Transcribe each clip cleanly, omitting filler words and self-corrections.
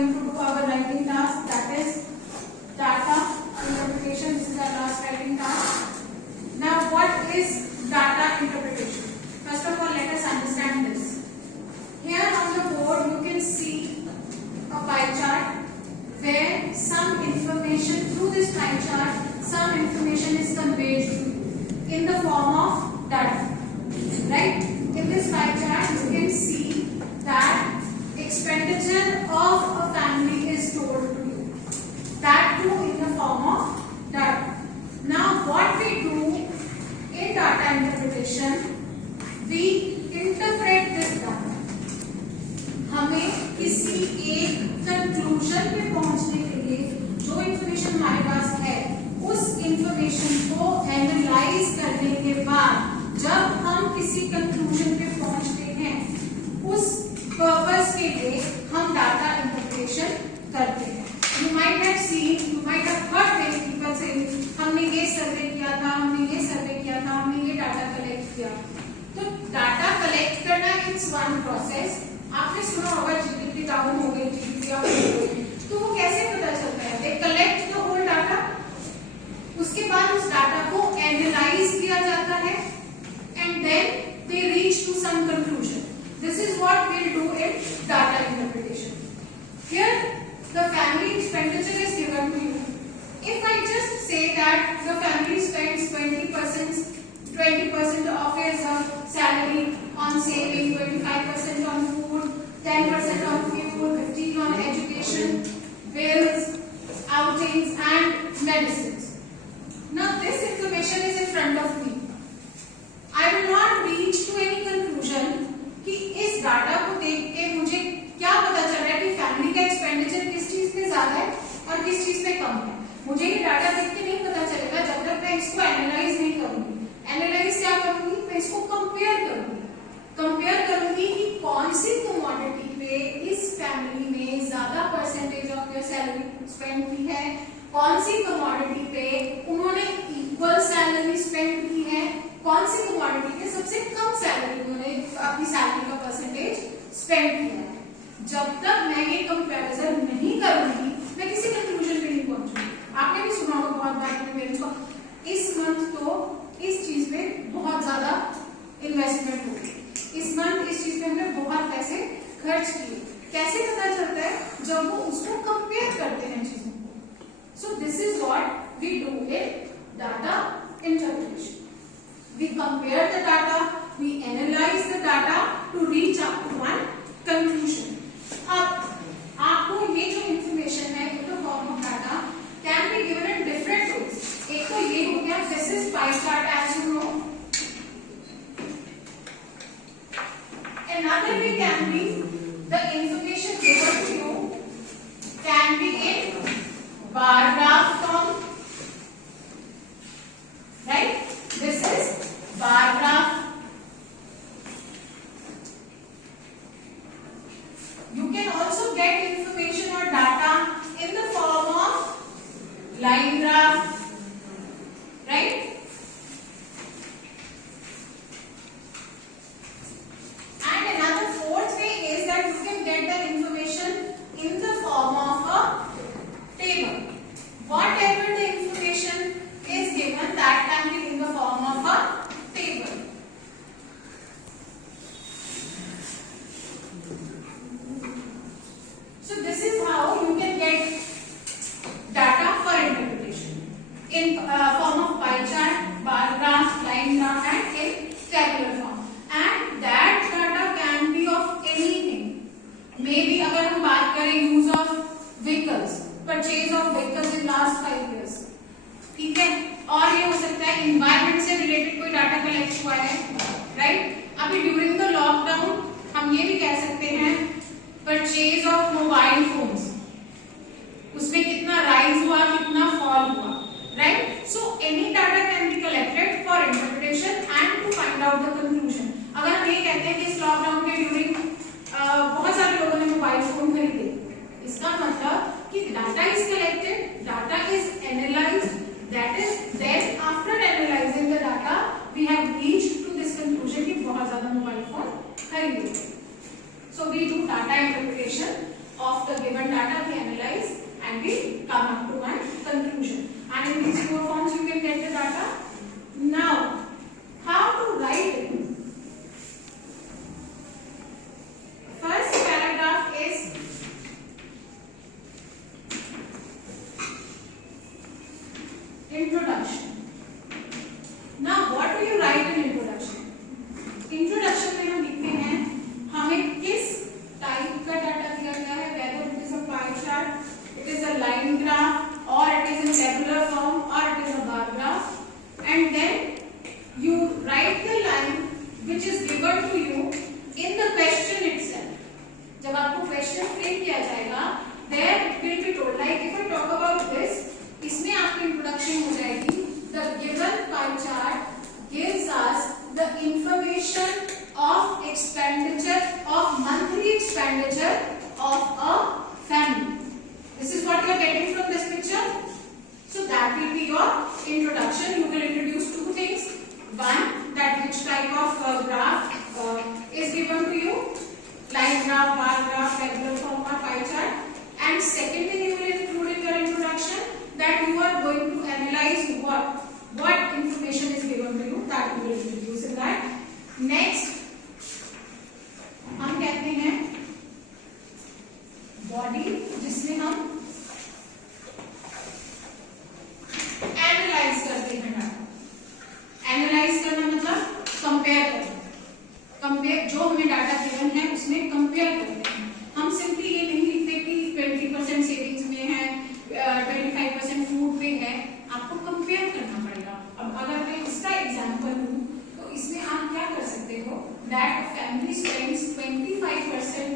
going to do our writing task, that is data interpretation. This is our last writing task. Now what is data interpretation? First of all, let us understand this. Here on the board you can see a pie chart where some information, through this pie chart, some information is conveyed in the form of data. Right? In this pie chart you can see that expenditure of a family is told to you. That too in the form of data. Now what we do in data interpretation, we interpret this data. हमें किसी एक conclusion पे पहुंचने के लिए जो information हमारे पास है, उस इंफॉर्मेशन को एनालाइज करने के बाद जब हम किसी कंक्लूजन पे पहुंचते हैं, उस पर्पस के लिए हम डाटा इंटरप्रिटेशन करते हैं. You might have seen, you might have heard many people saying, हमने ये सर्वे किया था, हमने ये सर्वे किया था, हमने ये डाटा कलेक्ट किया. तो डाटा कलेक्ट करना इट्स वन प्रोसेस. आपने सुना होगा जीडीपी डाउन हो गई, जीडीपी अप हो गई, तो वो कैसे पता चलता है? They collect the whole data, उसके बाद उस डाटा को एनालाइज किया जाता है and then they reach to some conclusion. This is what we will do in data interpretation. Here the family expenditure is given to you. If I just say that the family spends 20% of his salary on saving, 25% on food, 10% on fuel, 15% on education, bills, outings and medicines. Now this information is in front of me. I will not reach to any conclusion कि इस data को देख के मुझे क्या पता चल रहा है कि फैमिली का एक्सपेंडिचर किस चीज पे ज्यादा है और किस चीज पे कम है. मुझे ये डाटा देख के नहीं पता चलेगा जब तक मैं इसको एनालाइज नहीं करूंगी. एनालाइज क्या करूंगी? मैं इसको कंपेयर करूंगी. कंपेयर करूंगी कि कौन सी कमोडिटी पे इस फैमिली ने ज्यादा percentage of their salary spend की है, कौन सी कमोडिटी पे उन्होंने इक्वल सैलरी स्पेंड की है, कौन सी कमोडिटी पे सबसे कम सैलरी उन्होंने अपनी सैलरी का परसेंटेज स्पेंड किया है. जब तक मैं ये कंपैरिजन नहीं करूंगी मैं किसी कंक्लूजन पे नहीं पहुंचूंगी. आपने भी सुना होगा बहुत बार अपने पेरेंट्स को, इस मंथ तो इस चीज पे बहुत ज्यादा इन्वेस्टमेंट हो गई, इस मंथ इस चीज पे हमने बहुत पैसे खर्च किए. कैसे पता चलता है? जब वो उसको कंपेयर करते हैं चीजों को. So this is what we do in data interpretation. We compare the data, we analyse the data to reach up to one conclusion. अब आपको ये जो इंफॉर्मेशन है in the form of data can be given in different ways. एक तो ये हो गया, this is pie chart as you know. Another way can be the information given to you can be in bar graph form, right? This is bar graph. You can also get information or data in the form of line graph, right? And another fourth way is that you can get the information in the form of a table. Whatever the information is given, that can be in the form of a table. So this is how you can get data for interpretation in form of pie chart, bar graph, line graph and in tabular form. And that data can be of anything. Maybe अगर हम बात करें use of vehicles, purchase of vehicles in last 5 years, ठीक है? और ये हो सकता है environment से related कोई डाटा कलेक्ट हुआ है, right? अभी during the lockdown हम ये भी कह सकते हैं purchase of mobile phones, उसमें कितना राइज हुआ, कितना फॉल हुआ, right? So any data can be collected for interpretation and to find out the conclusion. अगर हम ये कहते हैं कि इस लॉकडाउन के ड्यूरिंग बहुत सारे लोगों ने मोबाइल फोन खरीदे, इसका मतलब कि data is collected, data is analysed, that is then after analysing the data we have reached to this conclusion कि बहुत ज्यादा मोबाइल फोन खरीदे. So we do data interpretation of and we come up to my conclusion. And in these four forms you can get the data. Now, how to write it? First paragraph is introduction. Now, what do you write in introduction? Introduction में हम लिखते हैं हमें किस type का data दिया गया है, whether it is a pie chart, it is a line graph, or it is in tabular form, or it is a bar graph, and then you write the line which is given to you in the question itself. जब आपको question frame किया जाएगा, there it will be told, like if I talk about this, इसमें आपकी introduction हो जाएगी. The given pie chart gives us the information of expenditure, of monthly expenditure of a family. This is what you are getting from this picture. So that will be your introduction. You will introduce two things. One, that which type of graph is given to you, line graph, bar graph, tabular form or pie chart. And second thing you will include in your introduction, that you are going to analyze what information is given to you, that you will introduce in that. Next, हम कहते हैं body, जिसमें हम analyse करते हैं data. Analyse करना मतलब compare करना. कंपेयर, जो हमें डाटा गिवन है उसमें कंपेयर करते हैं. हम सिंपली ये नहीं लिखते कि 20% सेविंग्स में है, 25% फूड पे है. आपको कंपेयर करना पड़ेगा. अब अगर मैं इसका एग्जांपल लूं तो इसमें आप क्या कर सकते हो, that a family spends 25%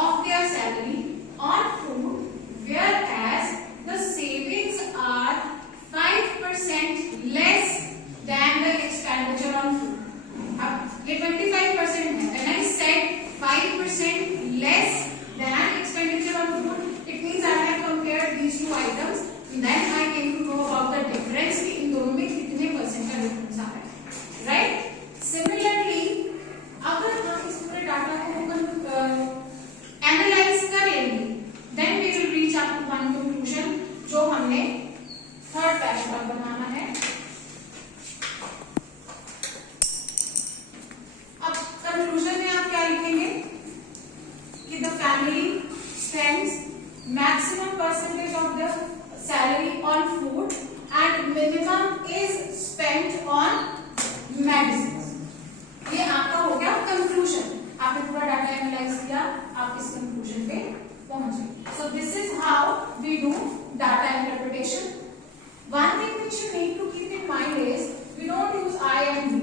of their salary on food, whereas the savings are 5% less than the expenditure on food. अब ये 25% है. When I said 5% less than expenditure on food, it means I have compared these two items. Then I came to know about the difference कि इन दोनों में कितने percent का difference आ रहा है, राइट? सिमिलरली अगर हम इस पूरे डाटा को एनालाइज कर लेंगे, then we will reach up to one conclusion, जो हमने थर्ड पैराग्राफ बनाना है. अब कंक्लूजन में आप क्या लिखेंगे कि the family spends maximum percentage of the salary on food and minimum is spent on medicines. ये आपका हो गया कंक्लूजन. आपने पूरा डाटा एनालाइज किया, आप इस कंक्लूजन पे पहुंचे. So this is how we do data interpretation. One thing which you need to keep in mind is we don't use I and we.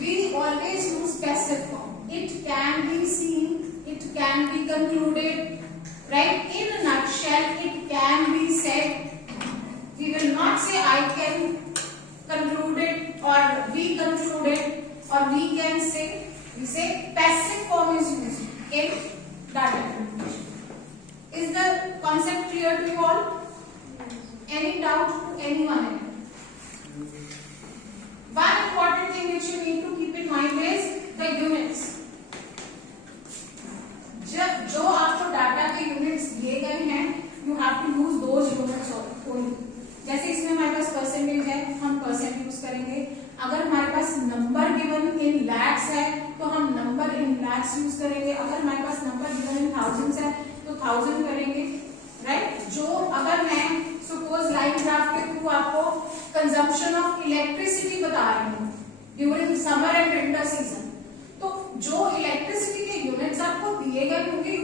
We always use passive form. It can be seen, it can be concluded. Right? In a nutshell, it can be said. We will not say I can conclude it or we concluded or we can say. We say passive form is used in data interpretation. Is the concept clear to you all? Any doubt to anyone? One important thing which you need to keep in mind is the units. जब जो आपको data के units दिए गए हैं, you have to use those units only. जैसे इसमें हमारे पास परसेंटेज है, हम परसेंट यूज करेंगे. अगर हमारे पास नंबर गिवन इन लैक्स है तो हम नंबर इन लैक्स यूज करेंगे. अगर हमारे पास नंबर गिवन इन थाउजेंड्स है तो 1000 करेंगे, राइट? जो अगर मैं सपोज लाइन ग्राफ के थ्रू आपको कंजम्पशन ऑफ इलेक्ट्रिसिटी बता रही हूँ during summer and winter season, तो जो इलेक्ट्रिसिटी के यूनिट्स आपको दिए गए होंगे